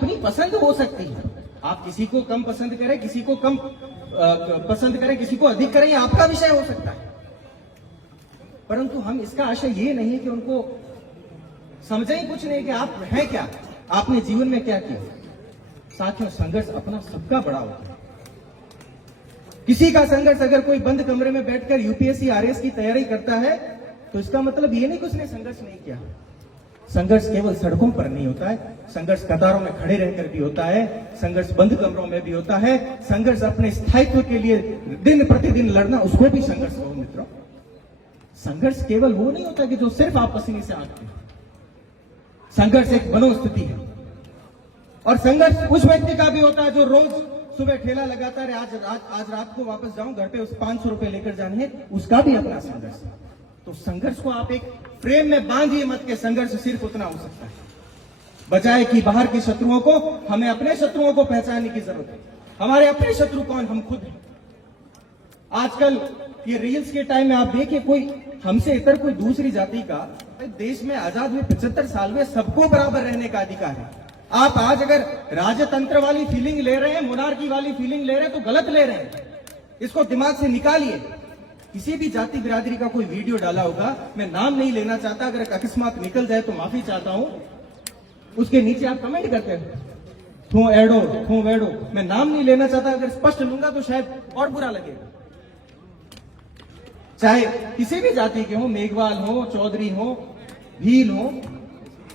अपनी पसंद हो सकती है, आप किसी को कम पसंद करें, किसी को कम पसंद करें, किसी को अधिक करें, ये आपका विषय हो सकता है। परंतु हम इसका आशय ये नहीं कि उनको समझे ही कुछ नहीं कि आप हैं क्या, आपने जीवन में क्या किया। साथियों, संघर्ष अपना सबका बड़ा होता है। किसी का संघर्ष अगर कोई बंद कमरे में बैठकर यूपीएससी आरएएस की तैयारी करता है तो इसका मतलब ये नहीं कि उसने संघर्ष नहीं किया। संघर्ष केवल सड़कों पर नहीं होता है, संघर्ष कतारों में खड़े रहकर भी होता है, संघर्ष बंद कमरों में भी होता है, संघर्ष अपने स्थायित्व के लिए दिन प्रतिदिन लड़ना, उसको भी संघर्ष हो मित्रों। संघर्ष केवल वो नहीं होता कि जो सिर्फ आप पसीने से आते हैं। संघर्ष एक मनोस्थिति है और संघर्ष उस व्यक्ति का भी होता है जो रोज सुबह ठेला लगाता है, आज रात को वापस जाऊं घर पे, उस 500 रुपए लेकर जाने हैं, उसका भी अपना संघर्ष है। तो संघर्ष को आप एक फ्रेम में बांधिए मत के संघर्ष सिर्फ उतना हो सकता है, बजाय कि बाहर के शत्रुओं को, हमें अपने शत्रुओं को पहचानने की जरूरत है। हमारे अपने शत्रु कौन? हम खुद हैं। आजकल ये रील्स के टाइम में आप देखिए, कोई हमसे इतर कोई दूसरी जाति का, देश में आजाद हुए 75 साल में सबको बराबर रहने का अधिकार है। आप आज अगर राजतंत्र वाली फीलिंग ले रहे हैं, मोनार्की वाली फीलिंग ले रहे हैं तो गलत ले रहे हैं, इसको दिमाग से निकालिए। किसी भी जाति बिरादरी का कोई वीडियो डाला होगा, मैं नाम नहीं लेना चाहता, अगर अकस्मात निकल जाए तो माफी चाहता हूं, उसके नीचे आप कमेंट करते हैं थू एडो थू वेडो, मैं नाम नहीं लेना चाहता, अगर स्पष्ट लूंगा तो शायद और बुरा लगेगा। चाहे किसी भी जाति के हो, मेघवाल हो, चौधरी हो, भील हो,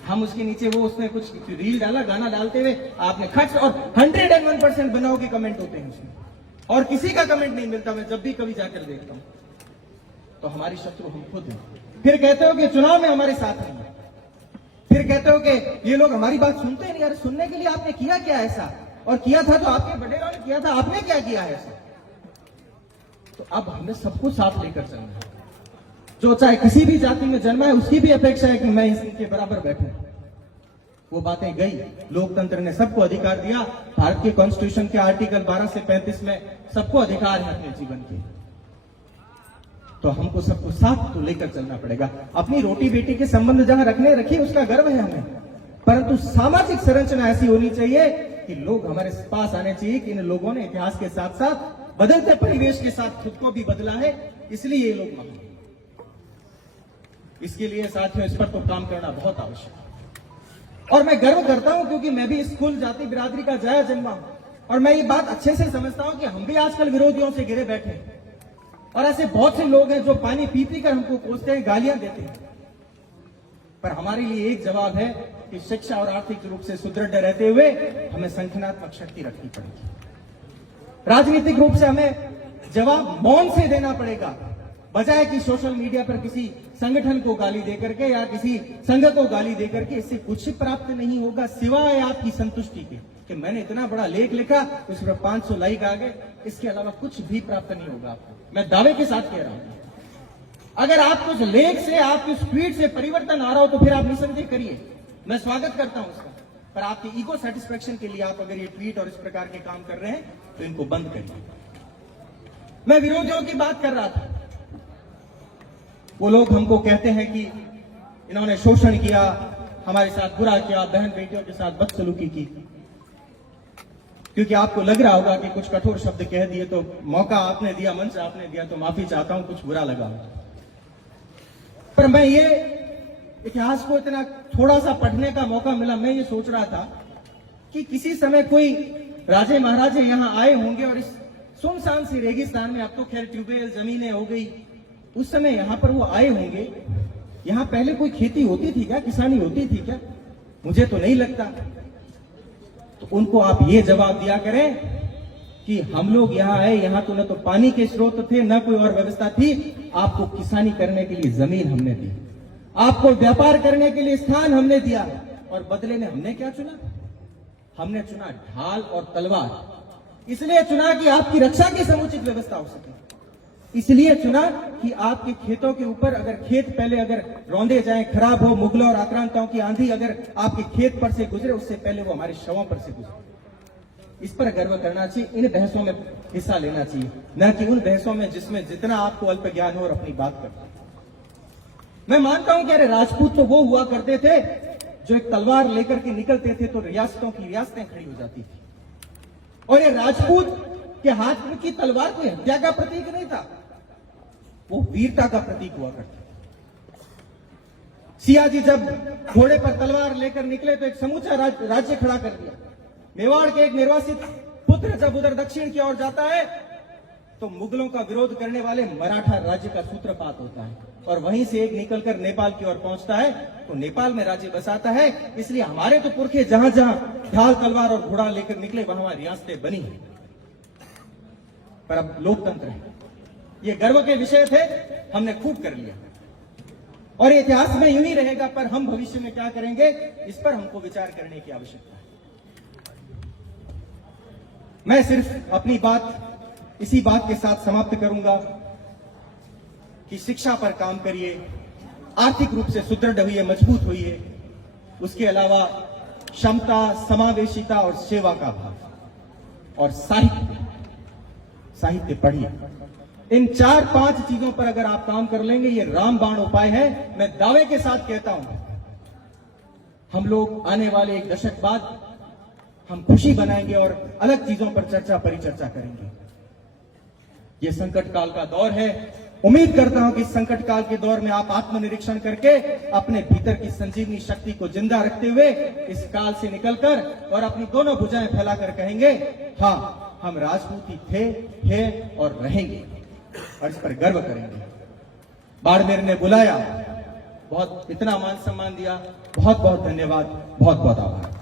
हम उसके नीचे वो उसने कुछ रील डाला, गाना डालते हुए आपने खट और 101% बनाओ के कमेंट होते हैं उसमें, और किसी का कमेंट नहीं मिलता। मैं जब भी कभी जाकर देखता हूं तो हमारी शत्रु हम खुद हैं। फिर कहते हो कि चुनाव में हमारे साथ नहीं है, फिर कहते हो कि ये लोग हमारी बात सुनते नहीं। यार, सुनने के लिए आपने किया क्या ऐसा? और किया था तो आपके बड़ेरों ने किया था, आपने क्या किया है ऐसा? तो अब हमें सबको साथ लेकर चलना है। जो चाहे किसी भी जाति में जन्मा है, उसकी भी अपेक्षा है कि मैं इनके बराबर बैठूं। वो बातें गई, लोकतंत्र ने सबको अधिकार दिया। भारत के कॉन्स्टिट्यूशन के आर्टिकल 12 से 35 में सबको अधिकार है अपने जीवन के, तो हमको सबको साथ तो लेकर चलना पड़ेगा। अपनी रोटी बेटी के संबंध जहां रखिए, उसका गर्व है हमें, परंतु सामाजिक संरचना ऐसी होनी चाहिए कि लोग हमारे पास आने चाहिए कि इन लोगों ने इतिहास के साथ साथ बदलते परिवेश के साथ खुद को भी बदला है, इसलिए ये लोग महान हैं। इसके लिए साथियों इस पर तो काम करना बहुत आवश्यक है। और मैं गर्व करता हूं क्योंकि मैं भी इस कुल जाति बिरादरी का जाया जन्मा हूं, और मैं ये बात अच्छे से समझता हूं कि हम भी आजकल विरोधियों से घिरे बैठे हैं, और ऐसे बहुत से लोग हैं जो पानी पी कर हमको कोसते हैं, गालियां देते हैं। पर हमारे लिए एक जवाब है कि शिक्षा और आर्थिक रूप से सुदृढ़ रहते हुए हमें संगठनात्मक शक्ति रखनी पड़ेगी। राजनीतिक रूप से हमें जवाब मौन से देना पड़ेगा, बजाय कि सोशल मीडिया पर किसी संगठन को गाली देकर के या किसी संघ को गाली देकर के। इससे कुछ प्राप्त नहीं होगा सिवाय आपकी संतुष्टि के कि मैंने इतना बड़ा लेख लिखा, उस पर 500 लाइक आ गए, इसके अलावा कुछ भी प्राप्त नहीं होगा आपको। मैं दावे के साथ कह रहा हूं, अगर आपको उस लेख से, आपकी उस ट्वीट से परिवर्तन आ रहा हो तो फिर आप निसंदेह करिए, मैं स्वागत करता हूं उसका। पर आपकी ईगो सेटिस्फेक्शन के लिए आप अगर ये ट्वीट और इस प्रकार के काम कर रहे हैं तो इनको बंद करिए। मैं विरोधियों की बात कर रहा था। वो लोग हमको कहते हैं कि इन्होंने शोषण किया, हमारे साथ बुरा किया, बहन बेटियों के साथ बदसलूकी की। क्योंकि आपको लग रहा होगा कि कुछ कठोर शब्द कह दिए तो मौका आपने दिया, मंच आपने दिया, तो माफी चाहता हूं, कुछ बुरा लगा। पर मैं ये इतिहास को इतना थोड़ा सा पढ़ने का मौका मिला, मैं ये सोच रहा था कि किसी समय कोई राजे महाराजे यहां आए होंगे और इस सुनसान सी रेगिस्तान में, अब तो खैर ट्यूबवेल जमीनें हो गई, उस समय यहां पर वो आए होंगे। यहां पहले कोई खेती होती थी क्या, किसानी होती थी क्या? मुझे तो नहीं लगता। तो उनको आप ये जवाब दिया करें कि हम लोग यहां आए, यहां तो न तो पानी के स्रोत थे, न कोई और व्यवस्था थी, आपको किसानी करने के लिए जमीन हमने दी, आपको व्यापार करने के लिए स्थान हमने दिया, और बदले में हमने क्या चुना? हमने चुना ढाल और तलवार। इसलिए चुना कि आपकी रक्षा की समुचित व्यवस्था हो सके, इसलिए चुना कि आपके खेतों के ऊपर अगर खेत पहले अगर रौंदे जाएं, खराब हो, मुगलों और आक्रांताओं की आंधी अगर आपके खेत पर से गुजरे, उससे पहले वो हमारे शवों पर से गुजरे। इस पर गर्व करना चाहिए, इन बहसों में हिस्सा लेना चाहिए, न कि उन बहसों में जिसमें जितना आपको अल्प ज्ञान हो और अपनी बात करते। मैं मानता हूं कि अरे राजपूत तो वो हुआ करते थे जो एक तलवार लेकर के निकलते थे तो रियासतों की रियासतें खड़ी हो जाती थी। और ये राजपूत के हाथ में की तलवार कोई हत्या का प्रतीक नहीं था, वो वीरता का प्रतीक हुआ करता। सियाजी जब घोड़े पर तलवार लेकर निकले तो एक समूचा राज्य खड़ा कर दिया। मेवाड़ के एक निर्वासित पुत्र जब उधर दक्षिण की ओर जाता है तो मुगलों का विरोध करने वाले मराठा राज्य का सूत्रपात होता है, और वहीं से एक निकलकर नेपाल की ओर पहुंचता है तो नेपाल में राज्य बसाता है। इसलिए हमारे तो पुरखे जहां जहां ढाल तलवार और घोड़ा लेकर निकले वहां रियासतें बनी हैं। पर अब लोकतंत्र है, ये गर्व के विषय थे, हमने खूब कर लिया और इतिहास में यूं ही रहेगा। पर हम भविष्य में क्या करेंगे, इस पर हमको विचार करने की आवश्यकता है। मैं सिर्फ अपनी बात इसी बात के साथ समाप्त करूंगा कि शिक्षा पर काम करिए, आर्थिक रूप से सुदृढ़ होइए, मजबूत होइए। उसके अलावा क्षमता, समावेशिता और सेवा का भाव और साहित्य पढ़िए। इन 4-5 चीजों पर अगर आप काम कर लेंगे, ये रामबाण उपाय है। मैं दावे के साथ कहता हूं, हम लोग आने वाले 1 दशक बाद हम खुशी बनाएंगे और अलग चीजों पर परिचर्चा करेंगे। ये संकट काल का दौर है। उम्मीद करता हूं कि इस संकट काल के दौर में आप आत्मनिरीक्षण करके अपने भीतर की संजीवनी शक्ति को जिंदा रखते हुए इस काल से निकलकर और अपनी दोनों भुजाएं फैलाकर कहेंगे, हाँ, हम राजपूत ही थे, हैं और रहेंगे, और इस पर गर्व करेंगे। बाड़मेर ने बुलाया, बहुत इतना मान सम्मान दिया, बहुत बहुत धन्यवाद, बहुत बहुत आभार।